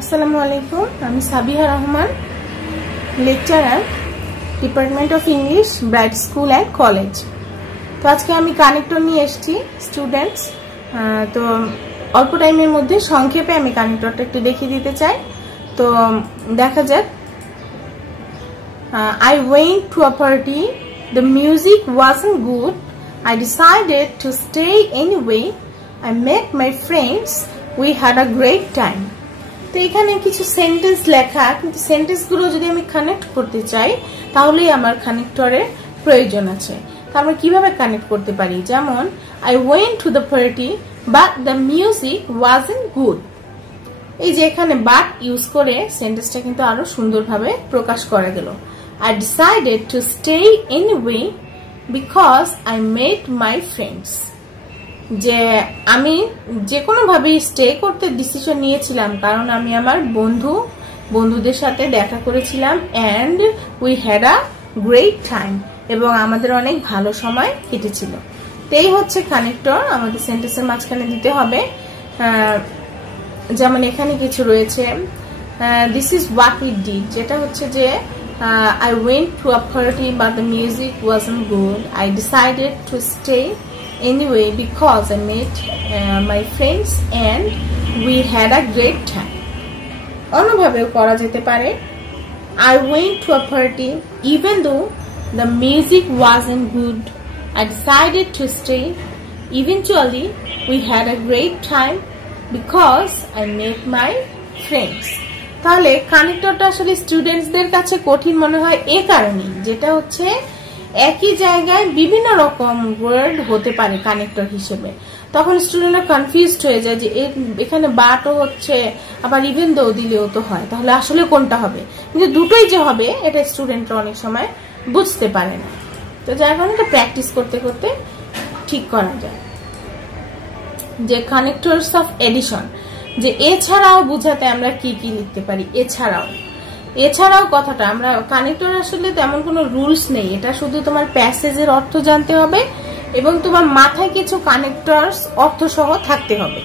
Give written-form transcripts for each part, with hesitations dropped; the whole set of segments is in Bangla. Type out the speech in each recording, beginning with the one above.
আসসালামু আলাইকুম, আমি Sabiha Rahman, lecturer, department of English, bright school and college. তো আজকে আমি কানেক্টর নিয়ে এসেছি স্টুডেন্টস। তো অল্প টাইমের মধ্যে সংক্ষেপে আমি কানেক্টরটা একটু দেখিয়ে দিতে চাই। তো দেখা যাক। I went to a party. The music wasn't good. I decided to stay anyway. I met my friends. We had a great time. তো এখানে কিছু সেন্টেন্স লেখা, কিন্তু সেন্টেন্সগুলো যদি আমি কানেক্ট করতে চাই তাহলেই আমার কানেক্টরের প্রয়োজন আছে। তো আমরা কিভাবে কানেক্ট করতে পারি? যেমন I went to the party but the music wasn't good. এই যে এখানে but ইউজ করে সেন্টেন্সটা কিন্তু আরো সুন্দরভাবে প্রকাশ করা গেল। I decided to stay anyway because I met my friends. যে আমি যে কোনো ভাবে স্টে করতে ডিসিশন নিয়েছিলাম কারণ আমি আমার বন্ধুদের সাথে দেখা করেছিলাম and we had a great time, এবং আমাদের অনেক ভালো সময় কেটেছিল। তো এই হচ্ছে কানেক্টর, আমাদের সেন্টেন্সের মাঝখানে দিতে হবে। যেমন এখানে কিছু রয়েছে, this is what we did, যেটা হচ্ছে যে I went to a party but the music wasn't good. I decided to stay anyway because I met my friends and we had a great time. অন্যভাবেও করা যেতে পারে, I went to a party even though the music wasn't good. I decided to stay. Eventually we had a great time because I met my friends. তাহলে কানেক্টরটা আসলে স্টুডেন্টসদের কাছে কঠিন মনে হয় এই কারণেই, যেটা হচ্ছে একই জায়গায় বিভিন্ন রকম ওয়ার্ড হতে পারে কানেক্টর হিসেবে। তখন স্টুডেন্টরা কনফিউজড হয়ে যায় যে এখানে বাটও হচ্ছে, আবার ইভেন দো দিলেও তো হয়, তাহলে আসলে কোনটা হবে? কিন্তু দুটোই যে হবে এটা স্টুডেন্টরা অনেক সময় বুঝতে পারে না। তো যার কারণে এটা প্র্যাকটিস করতে করতে ঠিক করা যায়। যে কানেক্টরস অফ এডিশন, যে এছাড়াও বুঝাতে আমরা কি কি লিখতে পারি। এছাড়াও কথাটা আমরা কানেক্টর আসলে তেমন কোনো রুলস নেই, এটা শুধু তোমার প্যাসেজের অর্থ জানতে হবে এবং তোমার মাথায় কিছু কানেক্টরস অর্থ সহ থাকতে হবে।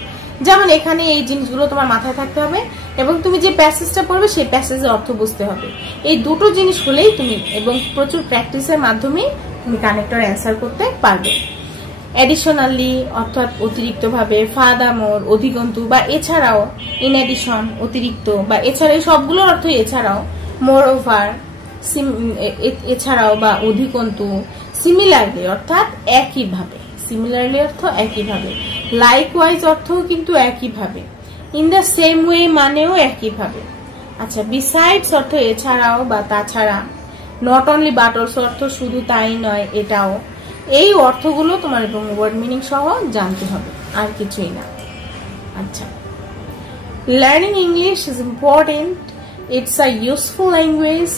যেমন এখানে এই জিনিসগুলো তোমার মাথায় থাকতে হবে এবং তুমি যে প্যাসেজটা পড়বে সেই প্যাসেজের অর্থ বুঝতে হবে। এই দুটো জিনিস হলেই তুমি, এবং প্রচুর প্র্যাকটিসের মাধ্যমে তুমি কানেক্টর অ্যান্সার করতে পারবে। অ্যাডিশনালি অর্থাৎ অতিরিক্ত ভাবে, ফাদারমোর অধিকন্তু বা এছাড়াও, ইন অ্যাডিশন অতিরিক্ত বা এছাড়া, সবগুলোর অর্থ এছাড়াও, মোর ওভার এছাড়াও বা অধিকন্তু, সিমিলারলি অর্থাৎ একইভাবে, সিমিলারলি অর্থ একইভাবে, লাইকওয়াইজ অর্থও কিন্তু একইভাবে, ইন দ্য সেম ওয়ে মানেও একইভাবে। আচ্ছা, বিসাইডস অর্থ এছাড়াও বা তাছাড়া, নট অনলি বাট অলসো অর্থ শুধু তাই নয় এটাও। এই অর্থগুলো তোমার এবং ওয়ার্ড মিনিং সহ জানতে হবে, আর কিছুই না। আচ্ছা, learning English is important, it's a useful language,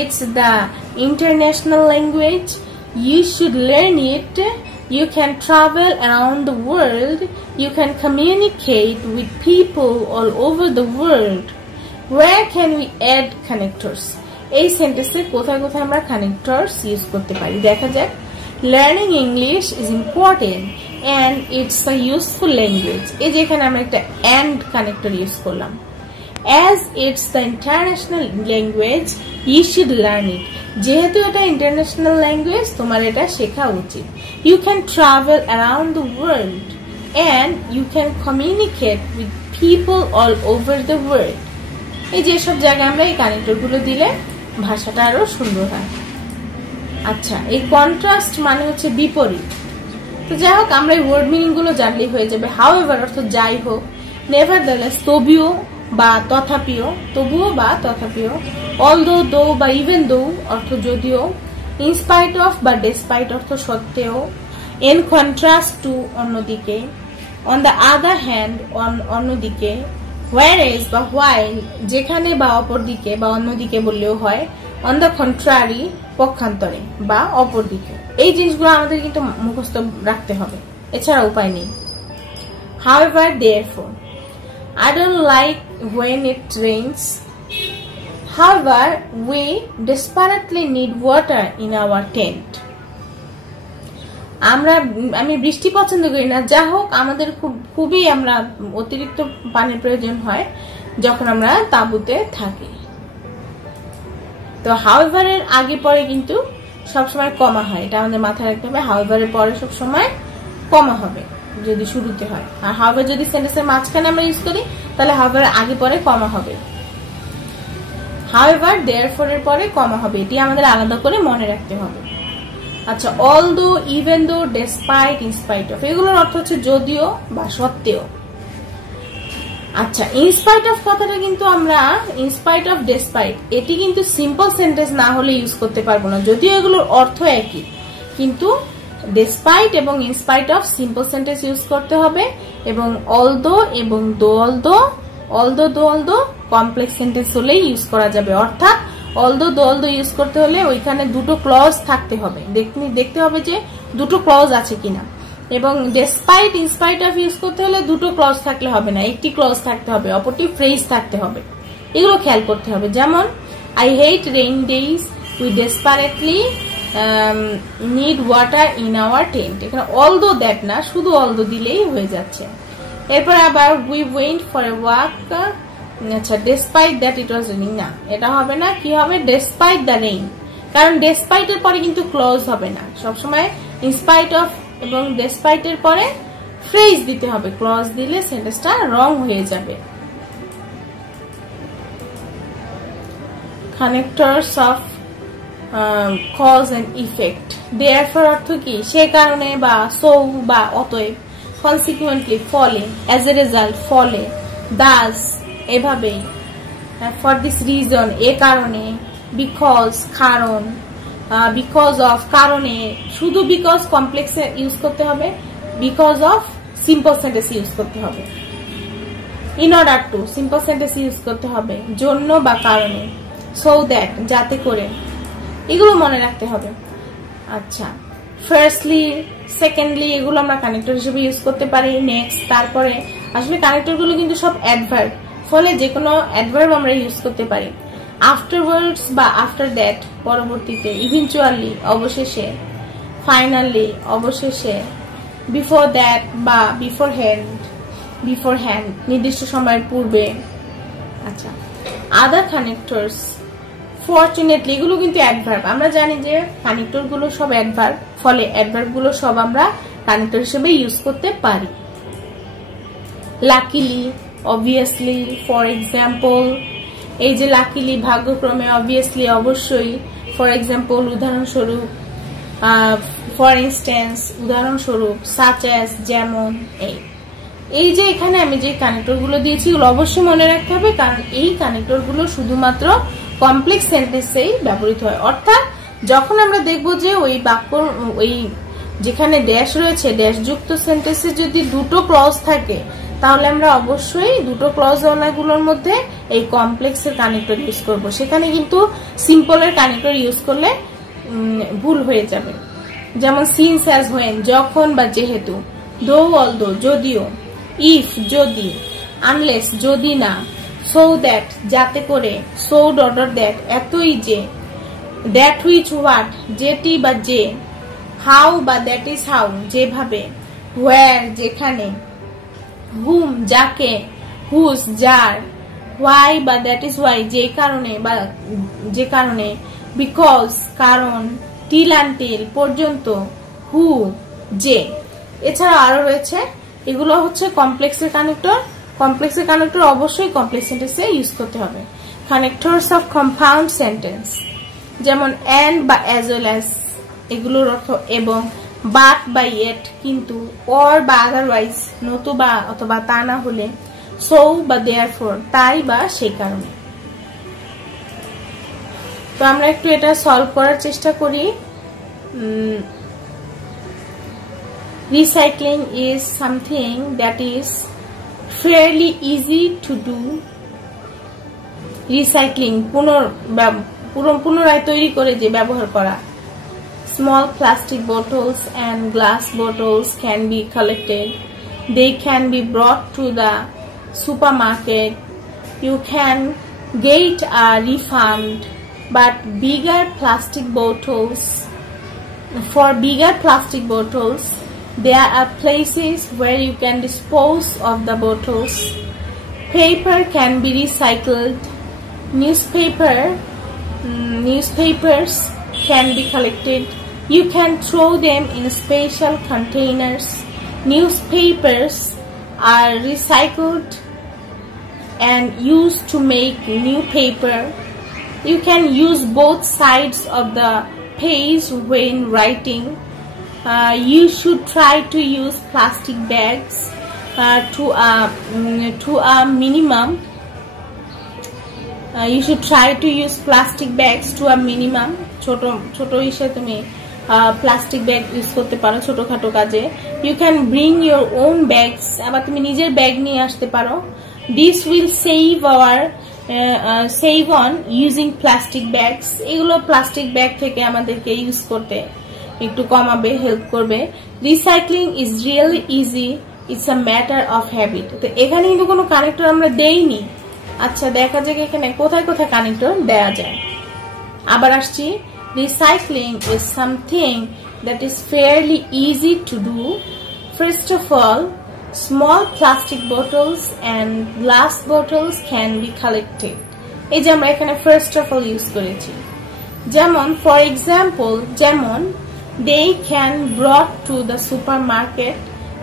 it's the international language, you should learn it, you can travel around the world, you can communicate with people all over the world. Where can we add connectors? এই সেন্টেন্সে কোথায় কোথায় আমরা কানেক্টরস ইউজ করতে পারি দেখা যাক। Learning English is important and it's a useful language. এই যে এখানে আমরা একটা and connector ইউজ করলাম। As it's the international language, you should learn it. যেহেতু এটা ইন্টারন্যাশনাল ল্যাঙ্গুয়েজ, তোমার এটা শেখা উচিত। You can travel around the world and you can communicate with people all over the world. এই যে সব জায়গায় আমরা এই কানেক্টরগুলো দিলে ভাষাটা আরো সুন্দর হয়। আচ্ছা, এই কন্ট্রাস্ট মানে হচ্ছে বিপরীত। তো যাই হোক, আমরা এই ওয়ার্ড মিনিং গুলো জানলেই হয়ে যাবে। হাউএভার অর্থ যাই হোক, নেভারদারলেস তবুও বা তথাপিও, তবুও বা তথাপিও, অলদো দো বা ইভেন দো অর্থ যদিও, ইনস্পাইট অফ বা ডেসপাইট অর্থ সত্ত্বেও, ইন কন্ট্রাস্ট টু অন্যদিকে, অন দ্য আদার হ্যান্ড অন্যদিকে, হোয়ারেজ বা হোয়াইল যেখানে বা অপরদিকে বা অন্যদিকে বললেও হয়, অন দ্য কন্ট্রারি পক্ষান্তরে বা অপর দিকে। এই জিনিসগুলো আমাদের কিন্তু মুখস্থ রাখতে হবে, এছাড়া উপায় নেই। However, therefore, I don't like when it rains. However, we desperately need water in our tent. আমি বৃষ্টি পছন্দ করি না, যা হোক আমাদের খুবই আমরা অতিরিক্ত পানির প্রয়োজন হয়, যখন আমরা তাঁবুতে থাকি। তো হাউএভার এর আগে পরে কিন্তু সবসময় কমা হয়, এটা আমাদের মাথায় রাখতে হবে। হাউএভার এর পরে সবসময় কমা হবে যদি শুরুতে হয়, আর হাউএভার যদি সেন্টেন্সের মাঝখানে আমরা ইউজ করি তাহলে হাউএভার এর আগে পরে কমা হবে। হাউএভার দেয়ারফর এর পরে কমা হবে, এটি আমাদের আলাদা করে মনে রাখতে হবে। আচ্ছা, although, even though, despite, in spite of, এগুলোর অর্থ হচ্ছে যদিও বা সত্ত্বেও। আচ্ছা, ইনস্পাইট অফ কথাটা কিন্তু আমরা ইনস্পাইট অফ, ডেসপাইট, এটি কিন্তু সিম্পল সেন্টেন্স না হলে ইউজ করতে পারবো না, যদিও এগুলোর অর্থ একই, কিন্তু ডেসপাইট এবং in spite of simple sentence use করতে হবে, এবং অলদো এবং দো অলদো কমপ্লেক্স সেন্টেন্স হলেই ইউজ করা যাবে। অর্থাৎ অলদো ইউজ করতে হলে ওইখানে দুটো ক্লজ থাকতে হবে, দেখতে হবে যে দুটো ক্লজ আছে কিনা। এবং ডেসপাইট, ইনস্পাইট অফ ইউজ করতে হলে দুটো ক্লজ থাকলে হবে না, একটি ক্লজ থাকতে হবে, অপরটি ফ্রেজ থাকতে হবে। এগুলো খেয়াল করতে হবে। যেমন I hate rain days, we desperately need water in our tent, এখানে অলদো দ্যাট না, শুধু অলদো দিলেই হয়ে যাচ্ছে। এরপর আবার we went for a walk, আচ্ছা, despite that it was raining, না, এটা হবে না, কি হবে, ডেসপাইট দ্য রেইন, কারণ ডেসপাইট এর পরে কিন্তু ক্লজ হবে না, সবসময় ইনস্পাইট অফ এবং ডেসপাইট এর পরে ফ্রেজ দিতে হবে, ক্লজ দিলে সেন্টেন্সটা রং হয়ে যাবে। Connectors of cause and effect, therefore অর্থ কি, সে কারণে, বা সো বা অতএব, কনসিকুয়েন্টলি ফলে, অ্যাজ এ রেজাল্ট ফলে, দাস এভাবেই, ফর দিস রিজন এ কারণে, বিকজ কারণ, বিকজ অফ কারণে, শুধু বিকজ কমপ্লেক্সে ইউজ করতে হবে, because of simple sentence use করতে হবে, in order to simple sentence use করতে হবে, জন্য বা কারণে, সো দ্যাট যাতে করে, এগুলো মনে রাখতে হবে। আচ্ছা, ফার্স্টলি, সেকেন্ডলি, এগুলো আমরা কানেক্টর হিসেবে ইউজ করতে পারি। নেক্সট, তারপরে, আসলে কানেক্টর গুলো কিন্তু সব অ্যাডভার্ব, ফলে যে কোনো অ্যাডভার্ব আমরা ইউজ করতে পারি। আফটারওয়ার্ডস বা আফটার দ্যাট পরবর্তীতে, ইভেনচুয়ালি অবশেষে, ফাইনালি অবশেষে, বিফোর দ্যাট বা বিফোর হ্যান্ড নির্দিষ্ট সময়ের পূর্বে। আচ্ছা, আদার কানেক্টরস, ফরচুনেটলি, এগুলো কিন্তু অ্যাডভার্ব, আমরা জানি যে কানেক্টর গুলো সব অ্যাডভার্ব, ফলে অ্যাডভার্ব গুলো সব আমরা কানেক্টর হিসেবে ইউজ করতে পারি। লাকিলি, অবভিয়াসলি, ফর এক্সাম্পল, এই যে লাকিলি ভাগ্যক্রমে, অবভিয়াসলি অবশ্যই, ফর এক্সাম্পল উদাহরণস্বরূপ, ফর ইনস্ট্যান্স উদাহরণস্বরূপ, সাচ অ্যাজ যেমন, এই যে এখানে আমি যে কানেক্টর গুলো দিয়েছি এগুলো অবশ্যই মনে রাখতে হবে, কারণ এই কানেক্টর গুলো শুধুমাত্র কমপ্লেক্স সেন্টেন্সেই ব্যবহৃত হয়। অর্থাৎ যখন আমরা দেখবো যে ওই বাক্য, ওই যেখানে ড্যাশ রয়েছে, ড্যাশ যুক্ত সেন্টেন্সে যদি দুটো ক্লজ থাকে, তাহলে আমরা অবশ্যই দুটো ক্লজ ওয়ালাগুলোর মধ্যে এই কমপ্লেক্সের কানেক্টর ইউজ করব। সেখানে কিন্তু সিম্পলের কানেক্টর ইউজ করলে ভুল হয়ে যাবে। যেমন সিন্স অ্যাজ হোয়েন, যখন বা যেহেতু, দো অলদো যদিও, ইফ যদি, আনলেস যদি না, সো দ্যাট যাতে করে, সো ডট দ্যাট এতই যে, দ্যাট হুইচ হোয়াট যেটি বা যে, হাউ বা দ্যাট ইজ হাউ যেভাবে, হোয়ার যেখানে, হুম যাকে, হুজ যার, হোয়াই বা দ্যাট ইজ হোয়াই যে কারণে বা যে কারণে, বিকজ কারণ, টিল আনটিল পর্যন্ত, হু যে। এছাড়া আরো রয়েছে, এগুলো হচ্ছে কমপ্লেক্সের কানেক্টর। কমপ্লেক্সের কানেক্টর অবশ্যই কমপ্লেক্স সেন্টেন্সে ইউজ করতে হবে। কানেক্টরস অফ কম্পাউন্ড সেন্টেন্স, যেমন এন্ড বা অ্যাজ ওয়েল অ্যাজ, এগুলোর অর্থ এবং, বাট বা ইয়েট কিন্তু, অর বা আদারওয়াইজ নতুবা অথবা তা না হলে, সো বা দেয়ারফর তাই বা সেই কারণে। তো আমরা একটু এটা সলভ করার চেষ্টা করি। Recycling is something that is fairly easy to do. Recycling পুনরায় তৈরি করে যে ব্যবহার করা। Small plastic bottles and glass bottles can be collected. They can be brought to the supermarket. You can get a refund, but bigger plastic bottles, for bigger plastic bottles, there are places where you can dispose of the bottles. Paper can be recycled. Newspapers can be collected. You can throw them in special containers. Newspapers are recycled and used to make new paper. You can use both sides of the page when writing. You should try to use plastic bags to a minimum. You should try to use plastic bags to a minimum. ছোট হিসেবে তুমি প্লাস্টিক ব্যাগ ইউজ করতে পারো ছোটখাটো কাজে। You can bring your own bags. আবার তুমি নিজের ব্যাগ নিয়ে আসতে পারো। This will save on using plastic bags. এগুলো প্লাস্টিক ব্যাগ থেকে আমাদেরকে ইউজ করতে একটু কমাবে, হেল্প করবে। Recycling is really easy. It's a matter of habit. তো এখানে কিন্তু কোনো কানেক্টর আমরা দেইনি। আচ্ছা, দেখা যাক এখানে কোথায় কোথায় কানেক্টর দেয়া যায়। আবার আসছি, recycling is something that is fairly easy to do. First of all, small plastic bottles and glass bottles can be collected. এই যে আমরা এখানে first of all ইউজ করেছি। যেমন for example, যেমন they can brought to the supermarket.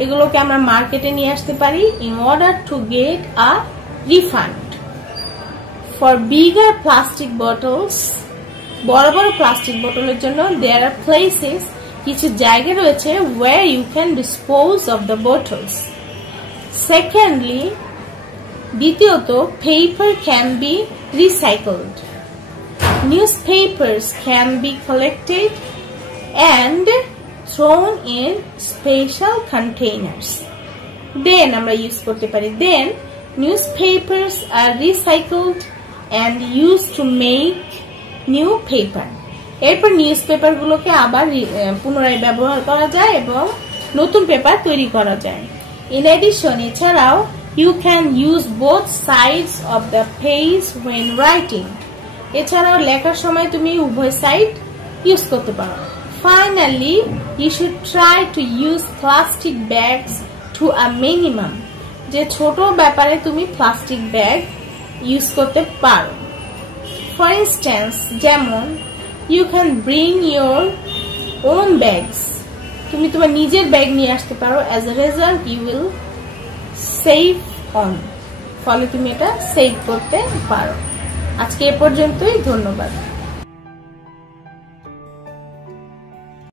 এগুলোকে আমরা মার্কেটে নিয়ে আসতে পারি in order to get a refund. For bigger plastic bottles, বড় বড় প্লাস্টিক বোতলের জন্য there are places, কিছু জায়গা রয়েছে where you can dispose of the bottles. Secondly, দ্বিতীয়ত, paper can be recycled. Newspapers can be collected and thrown in special containers. Then আমরা ইউজ করতে পারি then newspapers are recycled and used to make new paper. এরপর নিউজপেপার গুলোকে আবার পুনরায় ব্যবহার করা যায় এবং নতুন পেপার তৈরি করা যায়। In addition, এছাড়াও you can use both sides of the page when writing. এছাড়াও লেখার সময় তুমি উভয় সাইড ইউজ করতে পারো। Finally, you should try to use plastic bags to a minimum. যে ছোট ব্যাপারে তুমি প্লাস্টিক ব্যাগ ইউজ করতে পারো। For instance, যেমন you can bring your own bags. তুমি তোমার নিজের ব্যাগ নিয়ে আসতে পারো। As a result, you will save on. ফলে তুমি এটা সেভ করতে পারো। আজকে এ পর্যন্তই, ধন্যবাদ।